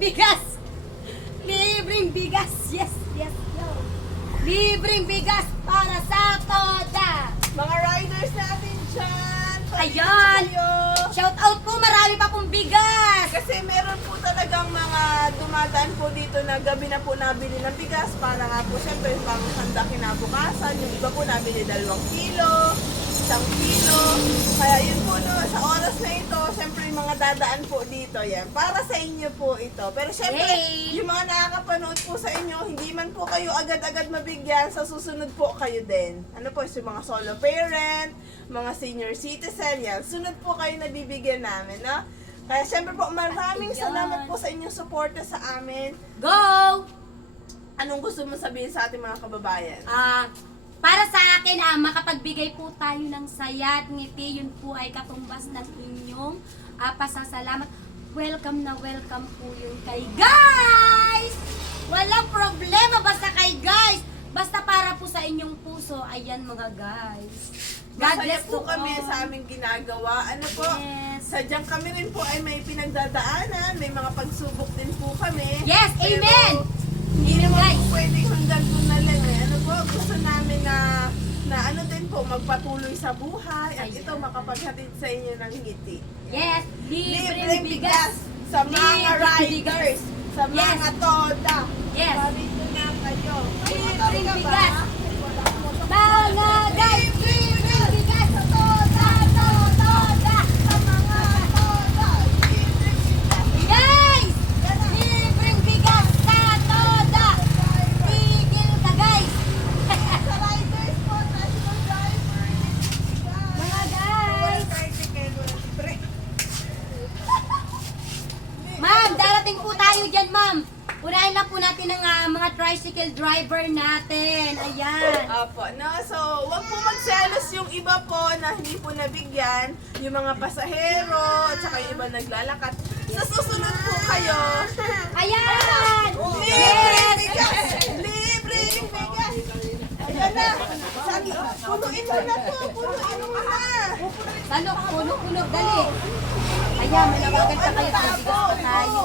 bigas! Libreng bigas! Yes, yes, no! Libreng bigas para sa toda! Mga riders natin dyan. Ayan! Kayo. Shout out po, marami pa pong bigas! Kasi meron po talagang mga dumadaan po dito na gabi na po nabili ng bigas para nga po syempre pang handa kinabukasan. Yung iba po nabili 2 kilo, 1 kilo. Kaya yun po no, sa oras na ito, syempre yung mga dadaan po dito yan. Para sa inyo po ito. Pero syempre, Yay! yung mga nakakapanood po sa inyo, hindi man po kayo agad-agad mabigyan, sa susunod po kayo din. Ano po, yung mga solo parent, mga senior citizen, yan. Sunod po kayo nabibigyan namin, no? Kaya syempre po, maraming Ayan. salamat po sa inyong suporta sa amin. Go! Anong gusto mo sabihin sa ating mga kababayan? Para sa akin, makapagbigay po tayo ng saya at ngiti, yun po ay katumbas ng inyong pasasalamat. Welcome na welcome po yun kay guys! Walang problema, basta kay guys! Basta para po sa inyong puso, ayan mga guys. God Masaya bless po to kami all. sa aming ginagawa. Ano po? Yes. Sadyang kami rin po ay may pinagdadaanan, may mga pagsubok din po kami. Yes, Pero amen! Hindi Amen, naman guys. po pwedeng hanggang doon na lang eh. Ano po, gusto namin na ano din po, magpatuloy sa buhay at Ayan. ito makapaghatid sa inyo ng ngiti. Yes, Libreng bigas sa mga Libreng riders, sa mga Yes. toda. Yes. Parito na kayo. Libreng bigas. Mga guys, libreng bigas sa toda, toda, Sa mga toda. Libreng bigas. guys! Libreng bigas sa toda! Tigil ka guys! Sa riders po, tricycle driver, libreng bigas. Mga guys! Ma'am, darating po tayo dyan ma'am. Unahin lang po natin ang mga tricycle driver natin. Ayan. Apo, no? So, wag po magselos yung iba po na hindi po nabigyan, yung mga pasahero, at saka yung iba naglalakad. Sa susunod po kayo, Ayan! libreng Yes! bigas! Libreng bigas! Ayan na! Punuin mo na po! Punuin mo na! Salok, puno-puno, dali. Ayan, manawagan pa kayo sa bigas pa tayo.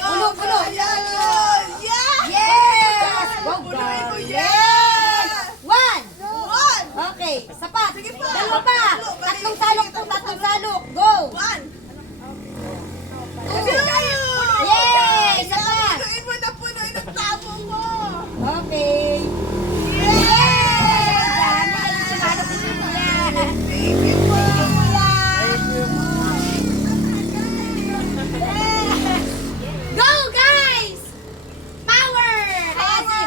Puno, puno. Ayan yun! Yeah! Yes! Go, Punuin mo girl! yan! One! One! Okay, sapat. Sige pa. Dalawa pa. Tatlong salok po, tatlong salok. Go! One! Two! Yay! Isa pa. Punuin mo na punuin ang tabo mo! Okay. Yay! Dami ka lang sumanok sa kuya. Thank you po! Go, guys! Power! Power!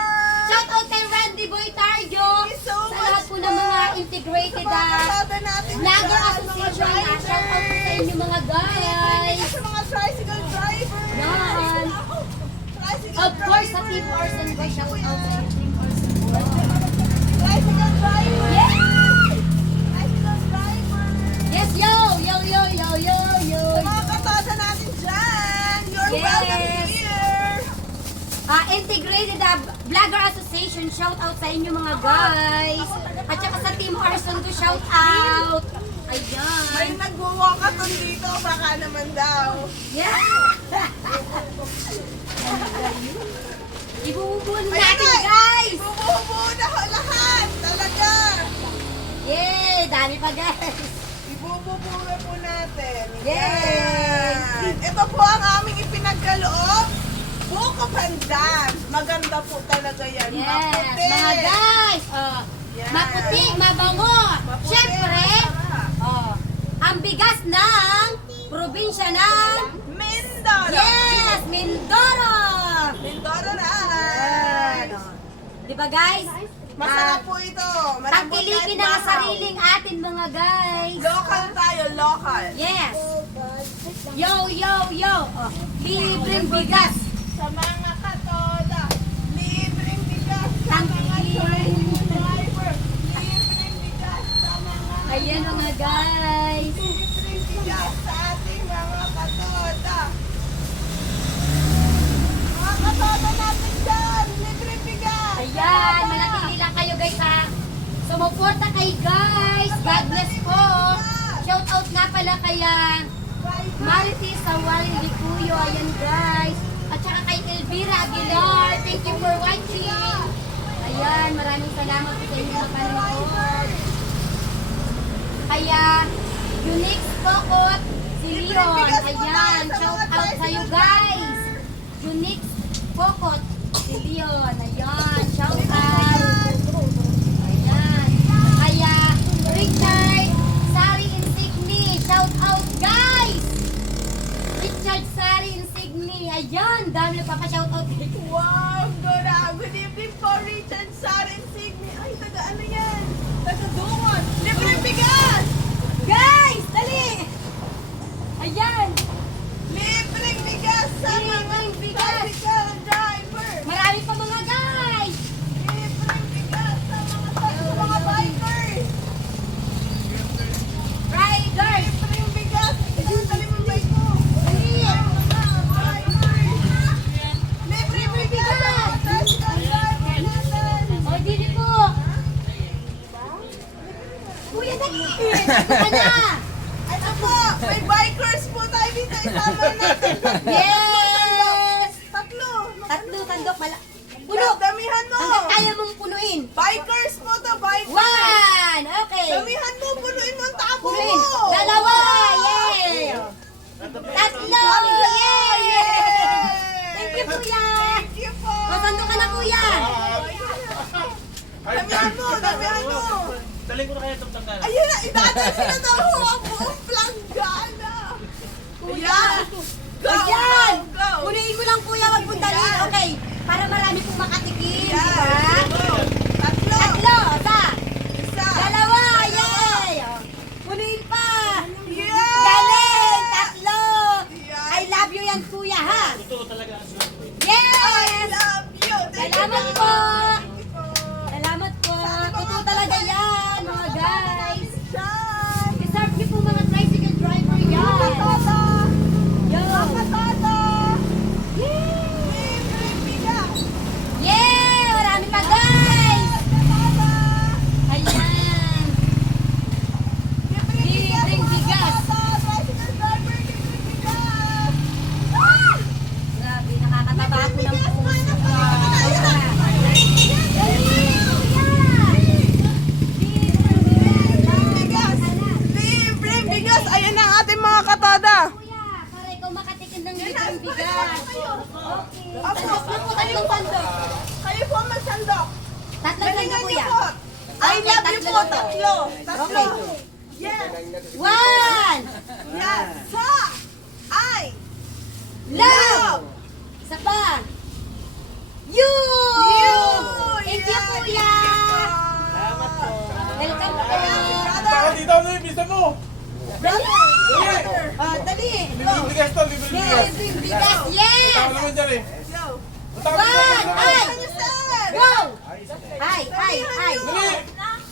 Shout out kay Randy Boy Tarjo. Thank you so Sa much lahat po ng mga integrated Kasada natin Vlogger dyan, Association. mga Shout out po sa drivers. inyo mga guys. Sa mga tricycle drivers. Yan. Tricycle Of course, sa drivers. Team Orson ko, shout out sa inyo, Team Orson ko. Tricycle drivers. Yeah! Tricycle drivers. Yes, yo! Yo, yo, yo, yo, yo! Sa mga kasada natin dyan. You're Yes. welcome here. Integrated Vlogger Association, shout out sa inyo mga guys. At saka sa Team Orson ko, shout out. May Ayan. nag-walkathon dito. Baka naman daw. Yeah! Ibububuan Ayan natin na. guys! Ibubuo na ho lahat. Talaga. Yay! Dami pa guys! Ibubuo na po natin. Yay! Yan. Ito po ang aming ipinagkaloob. Book of Pandan. Maganda po talaga yan. Yes! Maputi. Mga guys! Yan. Maputi, mabango! Maputi, Siyempre, masarap. ang bigas ng probinsya ng Mindoro. Yes! Mindoro! Mindoro na. Di ba guys? Masarap po ito. Malambot Tangkilikin at ang bahaw. sariling atin mga guys. Local tayo, local. Yes. Yo, yo, yo. Libreng bigas. Sa mga katoda, libreng bigas sa mga Tangkilikin. driver. Libreng bigas sa mga Ayan mga guys. libreng bigas sa ating mga katoda. Mga katoda natin dyan, libreng bigas. Ayan, manatili lang kayo guys ha. Sumuporta kay guys. God bless po. Shout out nga pala kaya Marites Sawali Licuyo, ayan guys. At saka kay Elvira Aguilar, thank you for watching. Ayan, maraming salamat po sa inyong panonood. Kaya, Unique Pokot, si Leon, ayan, shout out sa'yo guys. Unique Pokot, si Leon, ayan, shout out. Ayan, kaya, Richard Sari Insigni, shout out guys. Richard Sari Insigni, ayan, dami na papa-shout out. Wow, good evening po, Richard Saren Signi. Ay, taga ano yan? Taga Dungon. Libre bigas! Guys, dali! Ayan, Libreng bigas sa mga Libreng bigas. tricycle driver. marami pa mga guys. Libreng bigas sa mga bikers. Riders, Libreng bigas. Dali mo bike mo. dali! Libreng bigas sa mga tricycle driver natin. O, dili po. Kuya, dali! Ano na? Ano po? May bikers po tayo dito. Isama natin. Yes! Tatlo. Tatlo, tandok, puno! Damihan mo. Hanggang kaya mong punuin. Bikers po to, bikers. One! Okay. Damihan mo, punuin mo ang tabo Punuin. mo. Dalawa! Yay! Tatlo! Yay! Thank you, kuya! Thank you po. O, tandok ka na, kuya! Damihan mo, damihan mo. Daling ko na kaya itong tanggalan. Ayun na, idatan sila na ho ang buong planggana. Ayan. Go, Ayan! go, go. Punuin mo lang, kuya, wag mong dalhin. Okay, para marami pong makatikim, di Yan. ba? Go. Tatlo. Tatlo! Isa! Isa. Dalawa! Yay! O, punuin pa! Yeah. Galing! Tatlo! Yan. I love you yan, kuya, ha? Totoo talaga ang sulat ko. I Yes! love you. Thank you Salamat po. po! Thank you po. Salamat po! Totoo talaga yan, mga guys! Yan. Deserve niyo po mga tricycle driver yan! Tata. Yo! Tata. Yay! Libreng bigas. Yay! Marami pa, guys! Tata. Ayan! Libreng bigas! Tricycle driver, libreng bigas. Grabe, nakakataba ako ng puso. Libreng bigas. Ayan ang ating mga katada. Kuya, para ikaw makatikim ng libreng bigas. Okay. Apo, Tatlong po, tatlong sandok. kayo po magsandok. Tatlong sandok, Galingan kuya. niyo po. I Okay, love you tatlo po. lang. Tatlo. Tatlo. Okay. Yes. One! Yes. Sa. I. Love! Isa pa. You! You. Thank you, Yes. kuya! Salamat po. Welcome po. Brother. Dito, ano yung bisa mo? Brother. Dali. Libreng bigas to, libreng bigas. Libreng bigas, yes! Tama naman dyan eh. Go. One! Ay! Ano sir? Go! Ay! Dali!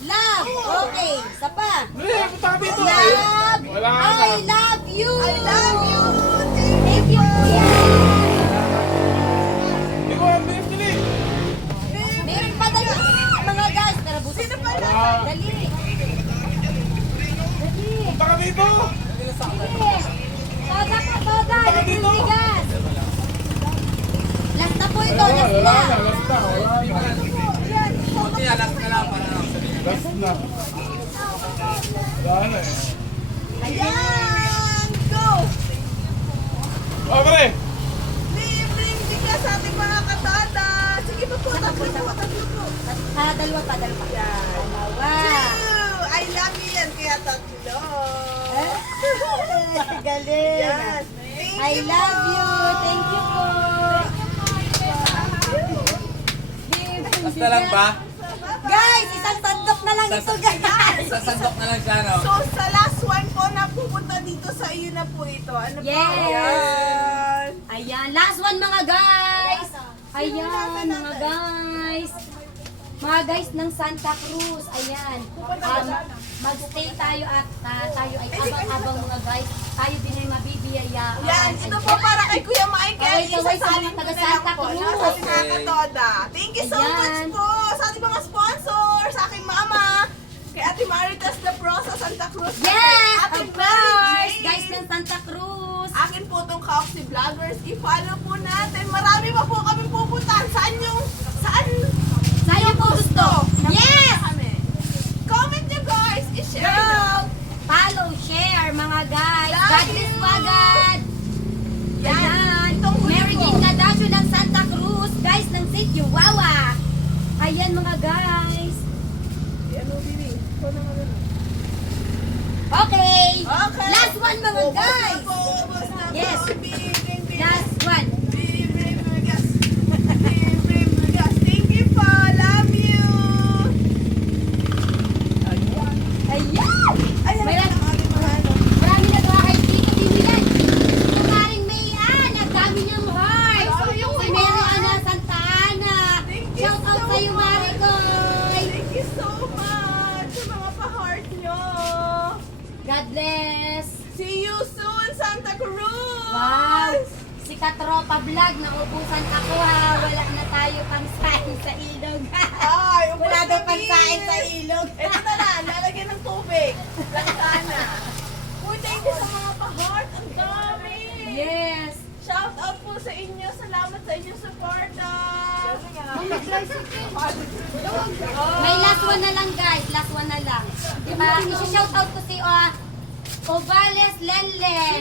Love! Okay, isa pa. Dali, punta ka dito. Love! Wala ka na. I love you! I love you. Thank you, kuya! Hindi ko ang bilis, dali. Meron pa dali. Mga guys, tara buto. Sino pa na? Dali. Dali. Punta ka dito. Dali. Toda pa, toda. Libreng bigas. Last na po ito, last Wala na. na, last na. Wala na. Last na. Wala na eh. Ayan. Go. Oh, pare. Libreng bigas sa ating mga katada. Sige po po. Tatlo po. Tatlo po. Dalawa pa, dalawa. Dalawa. Two. I love you yan. Kaya tatlo. Galing. Yes. Thank I you love po. you. Thank you po. Basta lang ba? Guys, isang sandok na lang ito, guys. Sasandok na lang siya, no? So, sa last one po na pupunta dito sa iyo na po ito. Ano po? Yes. Ayan. Ayan, last one mga guys. Ayan, mga guys. Mga guys ng Santa Cruz. Ayan. Magstay tayo at tayo ay abang-abang mga guys. Tayo din ay mabibiyayaan. Yan, ito po para kay Kuya Mike. Kaya Kaway-kaway sa isasalin mga ko na taga lang Santa po. Cruz. Sa ating mga katoda. Thank you so Ayan. much po sa ating mga sponsors, sa aking mama, kay Ate Maritas La Pro sa Santa Cruz. Yes, Ate of Mary course. Jane. Guys ng Santa Cruz. Totong Kaoksi Vloggers. I-follow po natin. Marami pa po kami pupuntahan. Saan? Sa'yo po gusto. Yes! Kami. Comment nyo guys. I-share Go! nyo. Follow, share mga guys. Love God bless you. po agad. Yan. Ayan. Itong huli Mary ko. Jane Nadasio ng Santa Cruz. Guys, ng Sitio Wawa. Ayan mga guys. Ano, Bibi? Ikaw na nga na. Okay. Okay. Last one mga Ubus na guys. po, ubus na po. Yes. Bibing, bibing. Last one. Bibing, bigas. Bibing, bigas. Thank you po. Love you. Ayan. Ayan. Ayan May ang aking mga ano. Marami na gawa kay Tito Timilan. Kamaring Mayan. Ang dami niyang heart. Marami yung Si heart. Mary Ana Santa Ana. Thank you Shout out so sa'yo, much. Maricoy. Thank you so much sa mga pa-heart nyo. God bless. See you soon, Santa Cruz! Wow! Si Katropa Vlog, naubusan ako ha. Wala na tayo pang sain sa ilog. Ay, ubos Wala na, daw pang Bill. sain sa ilog. Ito na lang, lalagyan ng tubig. Lang sana. Uy, thank you sa mga pa-heart. Ang dami! Yes. Shout out po sa inyo. Salamat sa inyong suporta. May last one na lang guys. Last one na lang. Diba? I-shout out ko si Ovales Lenlen.